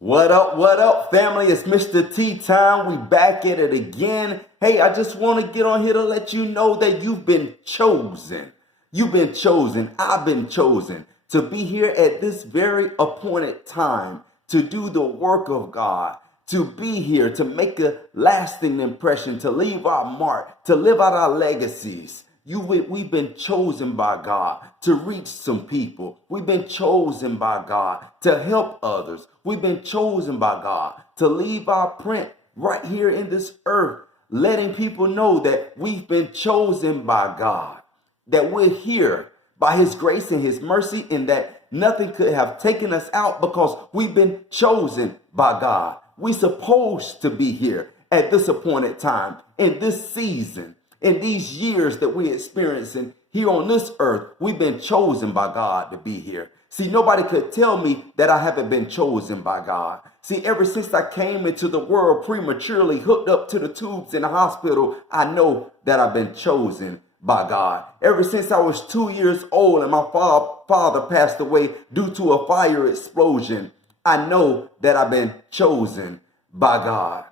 What up, family? It's Mr. T time. We back at it again. Hey, I just want to get on here to let you know that you've been chosen. You've been chosen. I've been chosen to be here at this very appointed time to do the work of God, to be here, to make a lasting impression, to leave our mark, to live out our legacies. We've been chosen by God to reach some people. We've been chosen by God to help others. We've been chosen by God to leave our print right here in this earth, letting people know that we've been chosen by God, that we're here by His grace and His mercy, and that nothing could have taken us out because we've been chosen by God. We're supposed to be here at this appointed time, in this season. In these years that we're experiencing here on this earth, we've been chosen by God to be here. See, nobody could tell me that I haven't been chosen by God. See, ever since I came into the world prematurely, hooked up to the tubes in the hospital, I know that I've been chosen by God. Ever since I was 2 years old and my father passed away due to a fire explosion, I know that I've been chosen by God.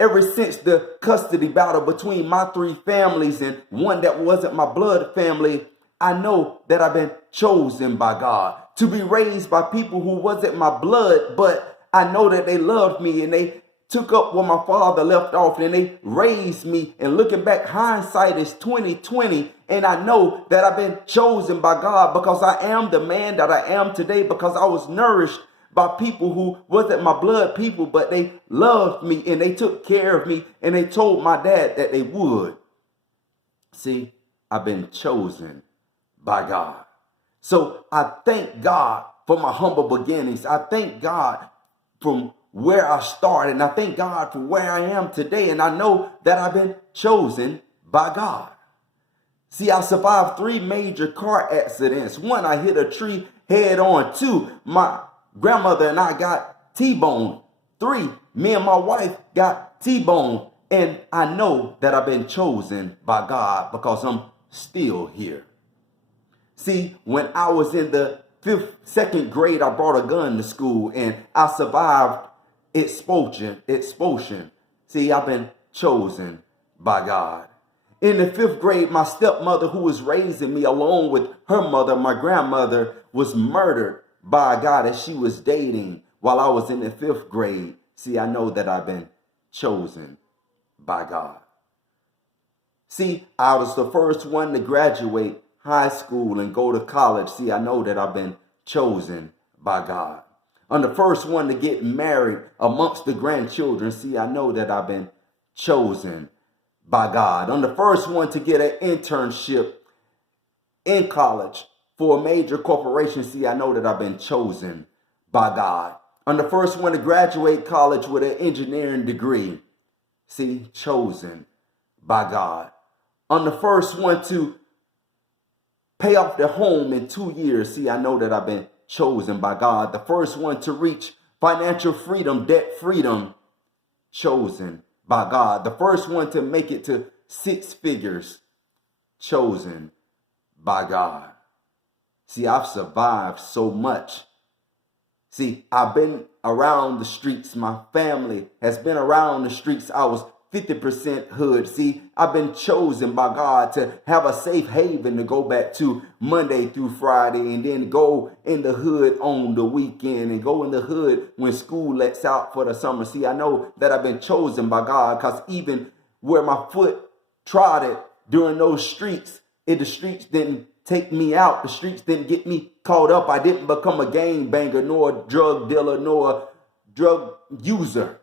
Ever since the custody battle between my three families and one that wasn't my blood family, I know that I've been chosen by God to be raised by people who wasn't my blood, but I know that they loved me and they took up what my father left off and they raised me. And looking back, hindsight is 2020, and I know that I've been chosen by God because I am the man that I am today, because I was nourished by people who wasn't my blood people, but they loved me and they took care of me and they told my dad that they would. See, I've been chosen by God. So I thank God for my humble beginnings. I thank God from where I started, and I thank God for where I am today. And I know that I've been chosen by God. See, I survived 3 major car accidents. 1, I hit a tree head on. 2, my grandmother and I got T-boned. 3, me and my wife got T-boned. And I know that I've been chosen by God because I'm still here. See, when I was in the 2nd grade, I brought a gun to school and I survived expulsion. See, I've been chosen by God. In the 5th grade, my stepmother, who was raising me along with her mother, my grandmother, was murdered by a guy that she was dating while I was in the 5th grade. See, I know that I've been chosen by God. See, I was the first one to graduate high school and go to college. See, I know that I've been chosen by God. I'm the first one to get married amongst the grandchildren. See, I know that I've been chosen by God. I'm the first one to get an internship in college for a major corporation. See, I know that I've been chosen by God. I'm the first one to graduate college with an engineering degree. See, chosen by God. I'm the first one to pay off their home in 2 years. See, I know that I've been chosen by God. The first one to reach financial freedom, debt freedom, chosen by God. The first one to make it to 6 figures, chosen by God. See, I've survived so much. See, I've been around the streets. My family has been around the streets. I was 50% hood. See, I've been chosen by God to have a safe haven to go back to Monday through Friday, and then go in the hood on the weekend and go in the hood when school lets out for the summer. See, I know that I've been chosen by God because even where my foot trotted during those streets, the streets didn't take me out. The streets didn't get me caught up. I didn't become a gangbanger, nor a drug dealer, nor a drug user.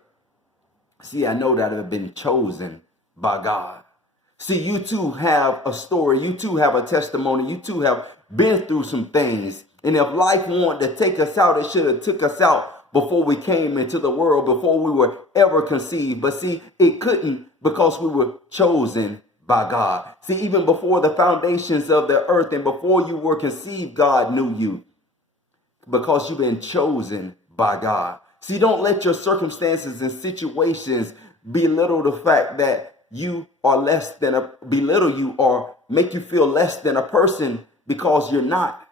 See, I know that I've been chosen by God. See, you too have a story. You too have a testimony. You too have been through some things. And if life wanted to take us out, it should have took us out before we came into the world, before we were ever conceived. But see, it couldn't, because we were chosen by God. See, even before the foundations of the earth and before you were conceived, God knew you, because you've been chosen by God. See, don't let your circumstances and situations belittle the fact that you are belittle you or make you feel less than a person, because you're not.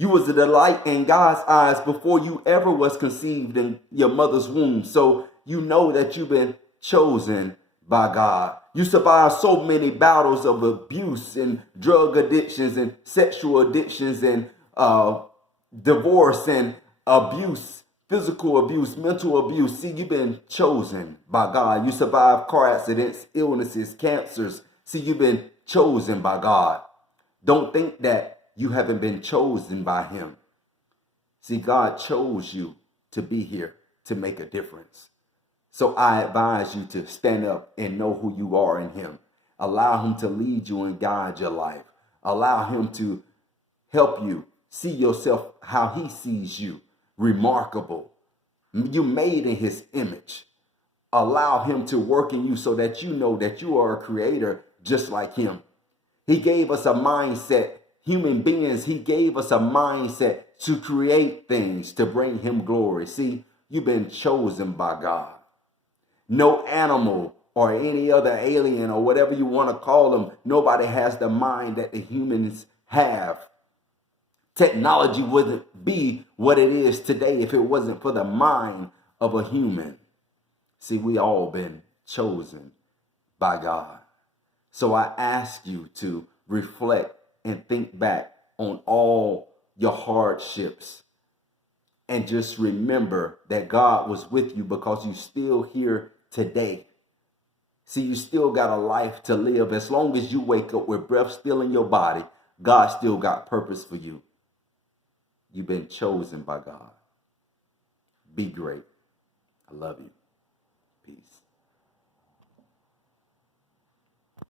You was a delight in God's eyes before you ever was conceived in your mother's womb. So you know that you've been chosen by God. You survived so many battles of abuse and drug addictions and sexual addictions and divorce and abuse, physical abuse, mental abuse. See, you've been chosen by God. You survived car accidents, illnesses, cancers. See, you've been chosen by God. Don't think that you haven't been chosen by him. See, God chose you to be here to make a difference. So I advise you to stand up and know who you are in him. Allow him to lead you and guide your life. Allow him to help you see yourself how he sees you. Remarkable. You made in his image. Allow him to work in you so that you know that you are a creator just like him. He gave us a mindset. Human beings, he gave us a mindset to create things to bring him glory. See, you've been chosen by God. No animal or any other alien or whatever you want to call them, nobody has the mind that the humans have. Technology wouldn't be what it is today if it wasn't for the mind of a human. See, we all been chosen by God. So I ask you to reflect and think back on all your hardships and just remember that God was with you because you're still here today. See, you still got a life to live. As long as you wake up with breath still in your body, God still got purpose for you. You've been chosen by God. Be great. I love you.